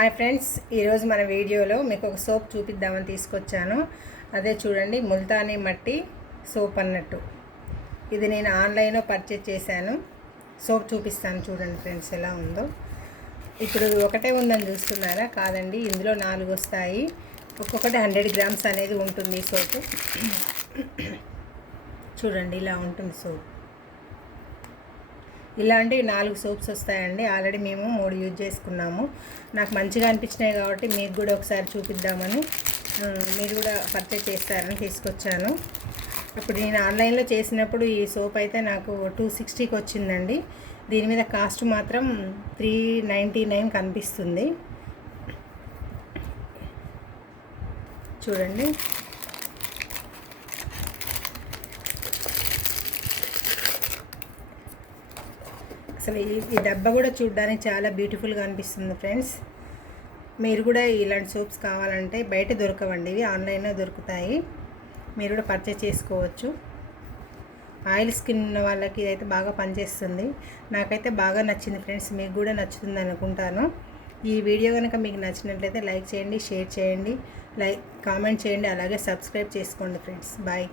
Hi friends, ఈరోజు మన వీడియోలో మీకు ఒక సోప్ చూపిద్దామని తీసుకొచ్చాను. అదే చూడండి, ముల్తానీ మట్టి సోప్ అన్నట్టు. ఇది నేను ఆన్లైన్లో పర్చేజ్ చేశాను. సోప్ చూపిస్తాను చూడండి ఫ్రెండ్స్ ఎలా ఉందో. ఇప్పుడు ఒకటే ఉందని చూస్తున్నారా? కాదండి, ఇందులో 4 వస్తాయి. ఒక్కొక్కటి 100 గ్రామ్స్ అనేది ఉంటుంది సోపు. చూడండి, ఇలా ఉంటుంది సోప్. ఇలాంటి 4 సోప్స్ వస్తాయండి. ఆల్రెడీ మేము 3 యూజ్ చేసుకున్నాము. నాకు మంచిగా అనిపించినాయి కాబట్టి మీకు కూడా ఒకసారి చూపిద్దామని, మీరు కూడా పర్చేజ్ చేస్తారని తీసుకొచ్చాను. అప్పుడు నేను ఆన్లైన్లో చేసినప్పుడు ఈ సోప్ అయితే నాకు 260కి వచ్చిందండి. దీని మీద కాస్ట్ మాత్రం 399 కనిపిస్తుంది. చూడండి, అసలు ఈ డబ్బా కూడా చూడడానికి చాలా బ్యూటిఫుల్గా అనిపిస్తుంది ఫ్రెండ్స్. మీరు కూడా ఇలాంటి సోప్స్ కావాలంటే బయట దొరకవండి, ఇవి ఆన్లైన్లో దొరుకుతాయి. మీరు కూడా పర్చేస్ చేసుకోవచ్చు. ఆయిల్ స్కిన్ ఉన్న వాళ్ళకి ఇదైతే బాగా పనిచేస్తుంది. నాకైతే బాగా నచ్చింది ఫ్రెండ్స్, మీకు కూడా నచ్చుతుంది అనుకుంటాను. ఈ వీడియో కనుక మీకు నచ్చినట్లయితే లైక్ చేయండి, షేర్ చేయండి, కామెంట్ చేయండి, అలాగే సబ్స్క్రైబ్ చేసుకోండి ఫ్రెండ్స్. బాయ్.